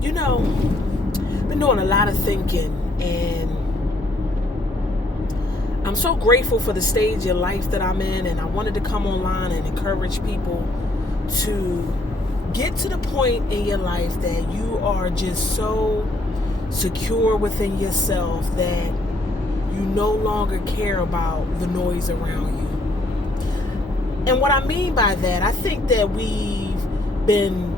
You know, been doing a lot of thinking, and I'm so grateful for the stage of life that I'm in, and I wanted to come online and encourage people to get to the point in your life that you are just so secure within yourself that you no longer care about the noise around you. And what I mean by that, I think that we've been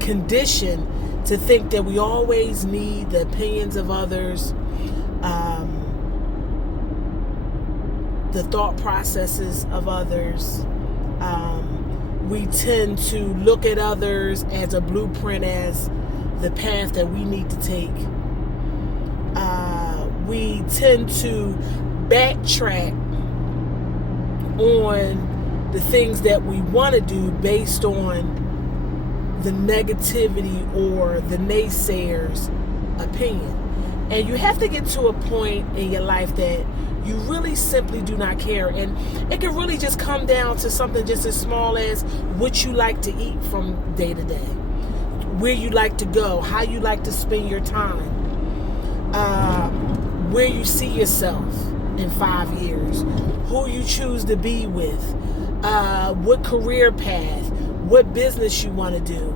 conditioned to think that we always need the opinions of others, the thought processes of others. We tend to look at others as a blueprint, as the path that we need to take. We tend to backtrack on the things that we want to do based on the negativity or the naysayers' opinion. And you have to get to a point in your life that you really simply do not care. And it can really just come down to something just as small as what you like to eat from day to day, where you like to go, how you like to spend your time, where you see yourself in 5 years, who you choose to be with, what career path, what business you want to do,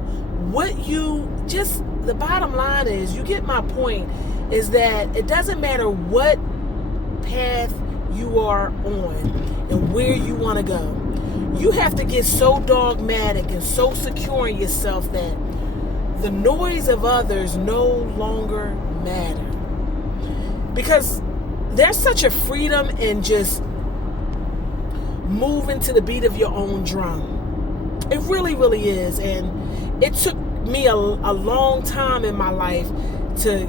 the bottom line is, you get my point, is that it doesn't matter what path you are on and where you want to go. You have to get so dogmatic and so secure in yourself that the noise of others no longer matter. Because there's such a freedom in just moving to the beat of your own drum. It really, really is. And it took me a long time in my life to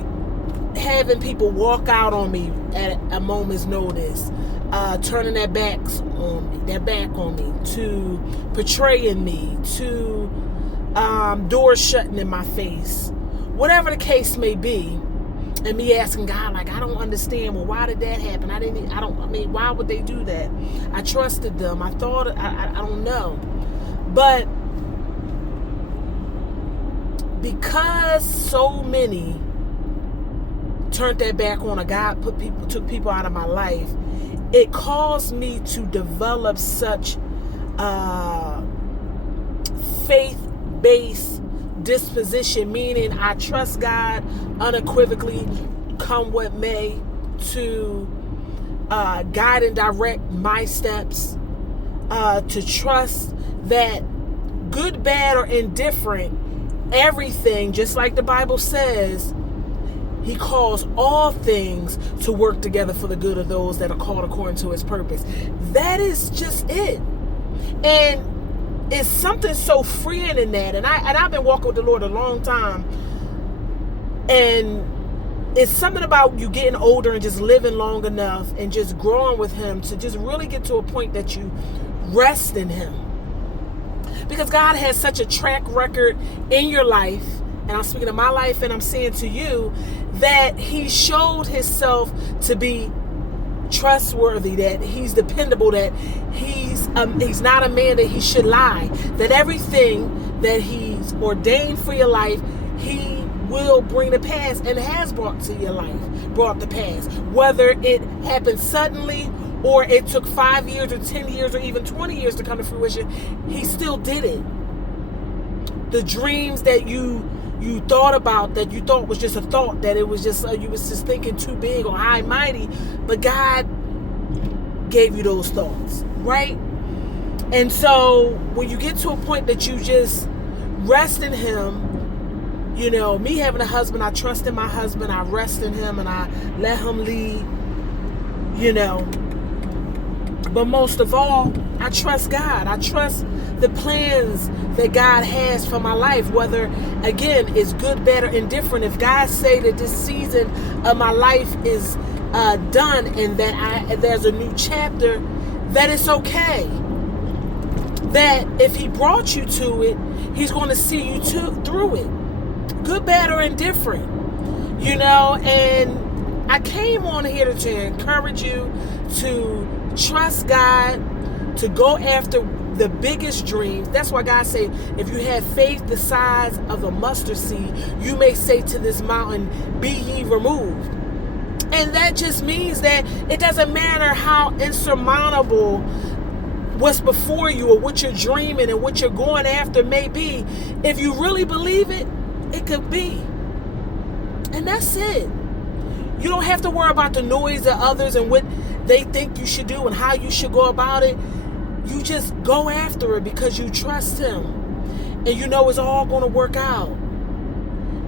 having people walk out on me at a moment's notice, turning their back on me, to portraying me, to doors shutting in my face, whatever the case may be. And me asking God, like, I don't understand. Well, why did that happen? Why would they do that? I trusted them. I thought, I don't know. But because so many turned their back on, or God took people out of my life, it caused me to develop such faith-based disposition, meaning I trust God unequivocally, come what may, to guide and direct my steps, to trust that good, bad, or indifferent, everything, just like the Bible says, He calls all things to work together for the good of those that are called according to His purpose. That is just it. And it's something so freeing in that. And I've been walking with the Lord a long time. And it's something about you getting older and just living long enough and just growing with Him to just really get to a point that you rest in Him. Because God has such a track record in your life, and I'm speaking of my life and I'm saying to you, that He showed Himself to be trustworthy, that He's dependable, that He's not a man that He should lie, that everything that He's ordained for your life, He will bring to pass and has brought to pass. Whether it happened suddenly or it took 5 years or 10 years or even 20 years to come to fruition, He still did it. The dreams that you thought about, that you thought was just a thought, that it was just you was just thinking too big or high and mighty, but God gave you those thoughts, right? And so when you get to a point that you just rest in Him, you know, me having a husband, I trust in my husband, I rest in Him, and I let Him lead, you know. But most of all, I trust God. I trust the plans that God has for my life, whether, again, it's good, bad, or indifferent. If God say that this season of my life is done and that there's a new chapter, that it's okay. That if He brought you to it, He's going to see you through it. Good, bad, or indifferent. You know, and I came on here to encourage you to trust God, to go after the biggest dreams. That's why God said, if you have faith the size of a mustard seed, you may say to this mountain, be ye removed. And that just means that it doesn't matter how insurmountable what's before you or what you're dreaming and what you're going after may be. If you really believe it, it could be. And that's it. You don't have to worry about the noise of others and what they think you should do and how you should go about it. You just go after it because you trust him. And you know it's all going to work out.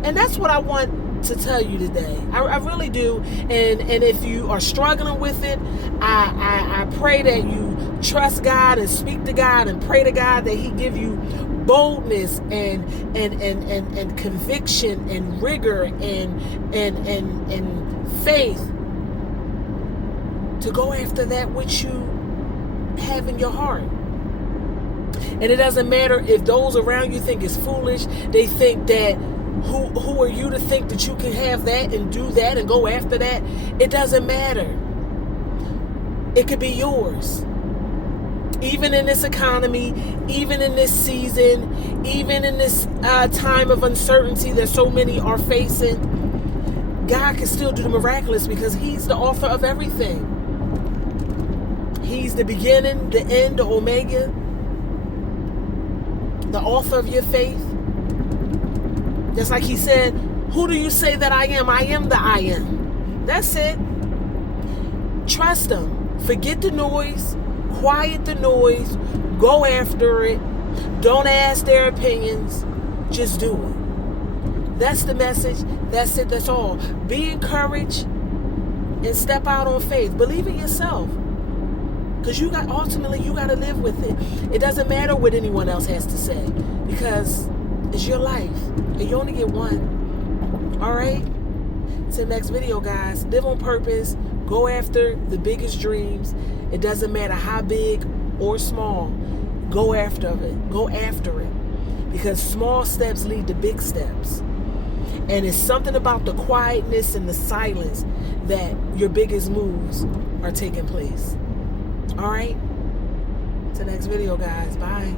And that's what I want to tell you today. I really do. And if you are struggling with it, I pray that you trust God and speak to God and pray to God that he give you boldness and conviction and rigor and faith to go after that which you have in your heart. And it doesn't matter if those around you think it's foolish. They think that who are you to think that you can have that and do that and go after that? It doesn't matter. It could be yours. Even in this economy, even in this season, even in this time of uncertainty that so many are facing, God can still do the miraculous because he's the author of everything. He's the beginning, the end, the omega, the author of your faith. Just like he said, who do you say that I am? I am the I am. That's it. Trust him. Forget the noise. Quiet the noise. Go after it. Don't ask their opinions. Just do it. That's the message. That's it. That's all. Be encouraged and step out on faith. Believe in yourself. Because ultimately you got to live with it. It doesn't matter what anyone else has to say. Because it's your life. And you only get one. All right? Till next video, guys. Live on purpose. Go after the biggest dreams. It doesn't matter how big or small. Go after it. Go after it. Because small steps lead to big steps. And it's something about the quietness and the silence that your biggest moves are taking place. All right? Till next video, guys. Bye.